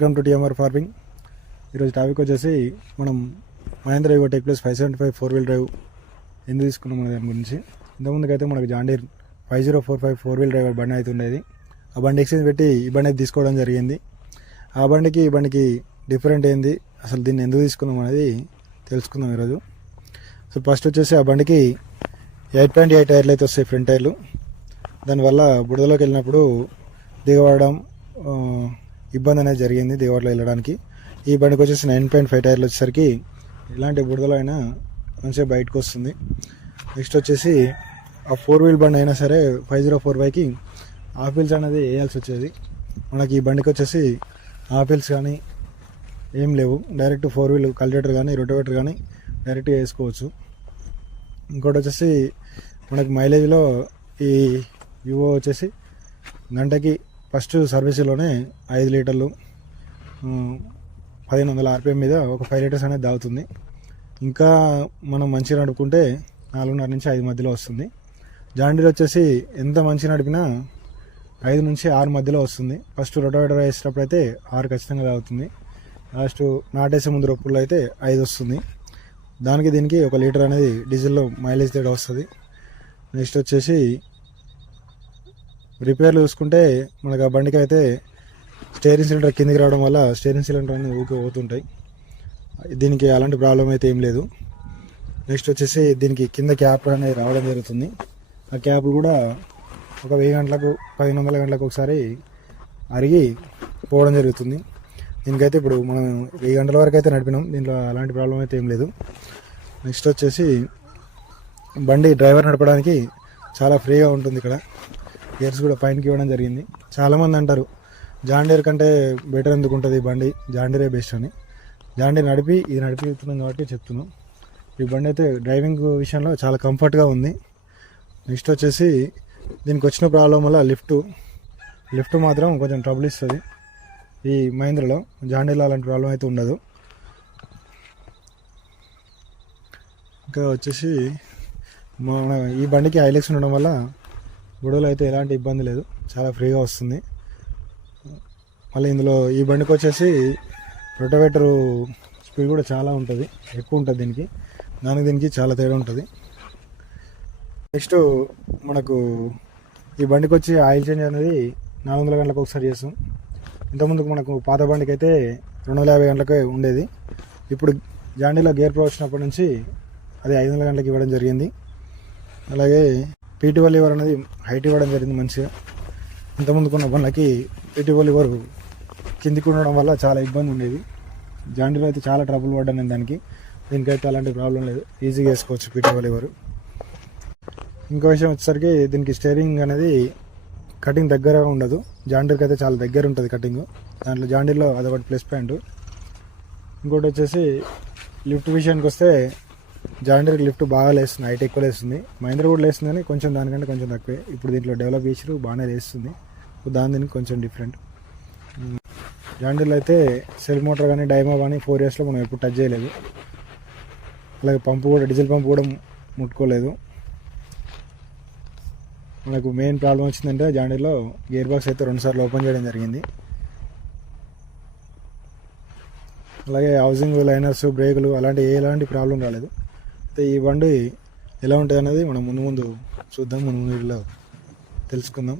Welcome to TMR farming. ఈరోజు topic వచ్చేసి మనం మహేంద్ర యువ టెక్ ప్లస్ 575 4-wheel డ్రైవ్ ఎందుకు తీసుకున్నాం అనే దాని గురించి. ఇంతకుముందుకైతే మనకు జాండీర్ 5045 4-wheel డ్రైవ్ బండి అయితే ఉండేది. ఆ బండి ఎక్స్చేంజ్ పెట్టి ఈ బండి అయితే తీసుకోవడం జరిగింది. ఆ బండికి ఈ బండికి డిఫరెంట్ ఏంది, అసలు దీన్ని ఎందుకు తీసుకున్నాం అనేది తెలుసుకుందాం ఈరోజు. సో ఫస్ట్ వచ్చేసి ఆ బండికి 8.8 టైర్లు అయితే వస్తాయి, ఫ్రంట్ టైర్లు. దానివల్ల బుడదలోకి వెళ్ళినప్పుడు దిగబడడం ఇబ్బంది అనేది జరిగింది దిగవట్లో వెళ్ళడానికి. ఈ బండికి వచ్చేసి 9.5 టైర్లు వచ్చేసరికి ఇలాంటి బుడదలో అయినా మంచిగా బయటకు వస్తుంది. నెక్స్ట్ వచ్చేసి ఆ 4-wheel బండి అయినా సరే 5045కి ఆపిల్స్ అనేది వేయాల్సి వచ్చేది. మనకి ఈ బండికి వచ్చేసి ఆపిల్స్ కానీ ఏం లేవు, డైరెక్ట్ 4-wheel కల్టివేటర్ కానీ రొటోవేటర్ కానీ డైరెక్ట్గా వేసుకోవచ్చు. ఇంకోటి వచ్చేసి మనకి మైలేజ్లో ఈ యువో వచ్చేసి గంటకి ఫస్ట్ సర్వీస్లోనే 5 లీటర్లు 1500 RPM మీద ఒక 5 లీటర్స్ అనేది దాగుతుంది. ఇంకా మనం మంచిగా నడుపుకుంటే 4.5 నుంచి 5 మధ్యలో వస్తుంది. జాండీర్ వచ్చేసి ఎంత మంచిగా నడిపినా 5 నుంచి 6 మధ్యలో వస్తుంది. ఫస్ట్ రొటోవేటర్ వేసేటప్పుడు అయితే 6 ఖచ్చితంగా తాగుతుంది. లాస్ట్ నాటేసే ముందు రొప్పుల్లో అయితే 5 వస్తుంది. దానికి దీనికి 1 లీటర్ అనేది డీజిల్లో మైలేజ్ తేడా వస్తుంది. నెక్స్ట్ వచ్చేసి రిపేర్లు చూసుకుంటే మనకు ఆ బండికి అయితే స్టీరింగ్ సిలిండర్ కిందికి రావడం వల్ల స్టీరింగ్ సిలిండర్ అనేది ఊకే పోతుంటాయి. దీనికి అలాంటి ప్రాబ్లం అయితే ఏం లేదు. నెక్స్ట్ వచ్చేసి దీనికి కింద క్యాప్ అనేది రావడం జరుగుతుంది. ఆ క్యాప్ కూడా ఒక 1000 గంటలకు 1500 గంటలకు ఒకసారి అరిగి పోవడం జరుగుతుంది. దీనికైతే ఇప్పుడు మనం 1000 గంటల వరకు అయితే నడిపినాం, దీంట్లో అలాంటి ప్రాబ్లం అయితే ఏం లేదు. నెక్స్ట్ వచ్చేసి బండి డ్రైవర్ నడపడానికి చాలా ఫ్రీగా ఉంటుంది. ఇక్కడ గేర్స్ కూడా పైనకి ఇవ్వడం జరిగింది. చాలామంది అంటారు జాండీర్ కంటే బెటర్ ఎందుకు ఉంటుంది బండి, జాండీరే బెస్ట్ అని. జాండీర్ ఇది నడిపిస్తున్నాం కాబట్టి చెప్తున్నాం. ఈ బండి అయితే డ్రైవింగ్ విషయంలో చాలా కంఫర్ట్గా ఉంది. నెక్స్ట్ వచ్చేసి దీనికి వచ్చిన ప్రాబ్లం వల్ల లిఫ్ట్ మాత్రం కొంచెం ట్రబుల్ ఇస్తుంది. ఈ మహేంద్రలో జాండీర్లో అలాంటి ప్రాబ్లం అయితే ఉండదు. ఇంకా వచ్చేసి మన ఈ బండికి హైలెక్స్ ఉండడం వల్ల బుడలో అయితే ఎలాంటి ఇబ్బంది లేదు, చాలా ఫ్రీగా వస్తుంది. మళ్ళీ ఇందులో ఈ బండికి వచ్చేసి రొటోవేటరు స్పీడ్ కూడా చాలా ఉంటుంది, ఎక్కువ ఉంటుంది దీనికి చాలా తేడా ఉంటుంది. నెక్స్ట్ మనకు ఈ బండికి వచ్చి ఆయిల్ చేంజ్ అనేది 400 గంటలకు ఒకసారి చేస్తాం. ఇంతకుముందుకు మనకు పాత బండికి అయితే 250 గంటలకే ఉండేది. ఇప్పుడు జాండీలో గేర్ ప్రో వచ్చినప్పటి నుంచి అది 500 గంటలకు ఇవ్వడం జరిగింది. అలాగే పీటీఓ లివర్ అనేది హైట్ ఇవ్వడం జరిగింది మంచిగా. ఇంతకుముందుకున్న బండ్లకి పీటీఓ లివర్ కిందికి ఉండడం వల్ల చాలా ఇబ్బంది ఉండేది. జాండీలో అయితే చాలా ట్రబుల్ పడ్డాను నేను దీనికైతే అలాంటి ప్రాబ్లం లేదు, ఈజీగా వేసుకోవచ్చు పీటీఓ లివర్. ఇంకో విషయం వచ్చేసరికి దీనికి స్టీరింగ్ అనేది కటింగ్ దగ్గరగా ఉండదు, జాండీర్కి అయితే చాలా దగ్గర ఉంటుంది కటింగ్. దాంట్లో జాండీర్లో అదొకటి ప్లస్ పాయింట్. ఇంకోటి వచ్చేసి లిఫ్ట్ విషయానికి వస్తే జాండీర్కి లిఫ్ట్ బాగా లేస్తుంది, హైట్ ఎక్కువ లేస్తుంది. మహేంద్ర కూడా లేస్తుంది కానీ కొంచెం దానికంటే కొంచెం తక్కువే. ఇప్పుడు దీంట్లో డెవలప్ చేసి బాగానే లేస్తుంది, దీనికి కొంచెం డిఫరెంట్. జాండీర్లో అయితే సెల్ మోటార్ కానీ డైమో కానీ 4 ఇయర్స్లో మనం ఎప్పుడు టచ్ చేయలేదు. అలాగే డీజిల్ పంపు కూడా ముట్టుకోలేదు. మనకు మెయిన్ ప్రాబ్లం వచ్చిందంటే జాండీర్లో గేర్ బాక్స్ అయితే 2 సార్లు ఓపెన్ చేయడం జరిగింది. అలాగే హౌసింగ్ లైనర్స్ బ్రేకులు ఎలాంటి ప్రాబ్లం రాలేదు. అయితే ఈ బండి ఎలా ఉంటుంది అనేది మనం ముందు చూద్దాం, ముందు వీడియోలో తెలుసుకుందాం.